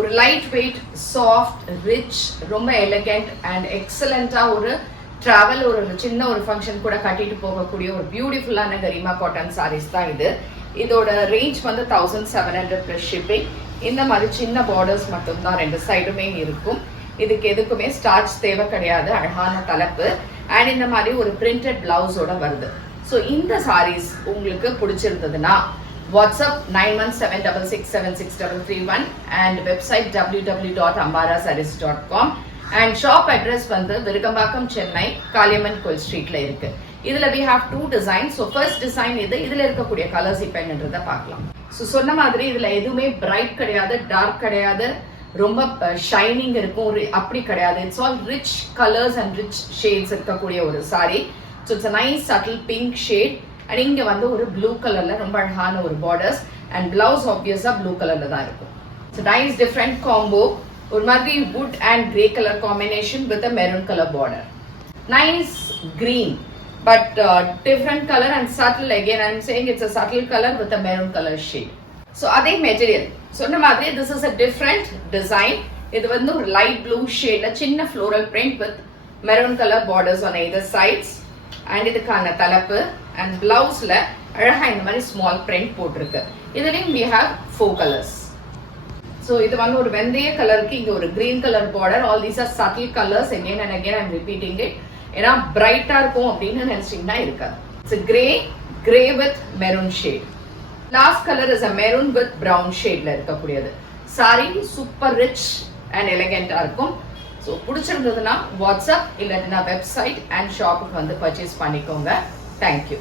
ஒரு light weight, soft, rich, ரொம்ப elegant and எக்ஸலண்டா ஒரு டிராவல், ஒரு சின்ன ஒரு ஃபங்க்ஷன் கூட கட்டிட்டு போகக்கூடிய ஒரு பியூட்டிஃபுல்லான கரிமா காட்டன் சாரீஸ் தான் இது. இதோட ரேஞ்ச் வந்து 1700 பிளஸ் ஷிப்பிங். இந்த மாதிரி சின்ன பார்டர்ஸ் மட்டும்தான் ரெண்டு சைடுமே இருக்கும். இதுக்கு எதுக்குமே ஸ்டார்ச் தேவை கிடையாது. அழகான தலைப்பு அண்ட் இந்த மாதிரி ஒரு பிரிண்டட் பிளவுஸோட வருது. ஸோ இந்த சாரீஸ் உங்களுக்கு பிடிச்சிருந்ததுன்னா WhatsApp 9176676331 and website www.ambarasarees.com and shop address வந்து விருகம்பாக்கம், சென்னை, காளியம்மன் கோயில் ஸ்ட்ரீட்ல இருக்கு. இதுல we have 2 designs. So first design இதுல இருக்கக்கூடிய கலர்ஸ் இப்ப என்னன்றத பார்க்கலாம். ஸோ சொன்ன மாதிரி இதுல எதுவுமே பிரைட் கிடையாது, டார்க் கிடையாது, ரொம்ப ஷைனிங் இருக்கும் அப்படி கிடையாது. It's all rich colours and rich shades இருக்கக்கூடிய ஒரு sari. So it's nice subtle pink shade and இங்க வந்து ஒரு ப்ளூ கலர்ல ரொம்ப அழகான ஒரு பார்டர்ஸ் அண்ட் பிளவுஸ் ஆப்வியஸா ப்ளூ கலர்ல தான் இருக்கும். So nice different combo. ஒரு மாதிரி wood and grey colour combination with a maroon colour border. Nice green but different color and subtle. Again I am saying it's a subtle color with a maroon color shade. So adhe material sonna madri this is a different design. Idu vandu or light blue shade la chinna floral print with maroon color borders on either sides and idukana thalappu and blouse la alaga indha mari small print potirukku. Idhilum we have 4 colors. So idu vandu or vendaya color ku inga or green color border. All these are subtle colors. Again and again I am repeating it. ஏன்னா பிரைட்டா இருக்கும் அப்படின்னு நினைச்சீங்கன்னா இருக்காது. It's grey with maroon shade. Last colour is a maroon with brown ஷேட்ல இருக்கக்கூடியது. Sari super rich and எலிகண்டா இருக்கும். ஸோ பிடிச்சிருந்ததுன்னா வாட்ஸ்அப் இல்லாட்டினா வெப்சைட் அண்ட் ஷாப்புக்கு வந்து பர்ச்சேஸ் பண்ணிக்கோங்க. தேங்க்யூ.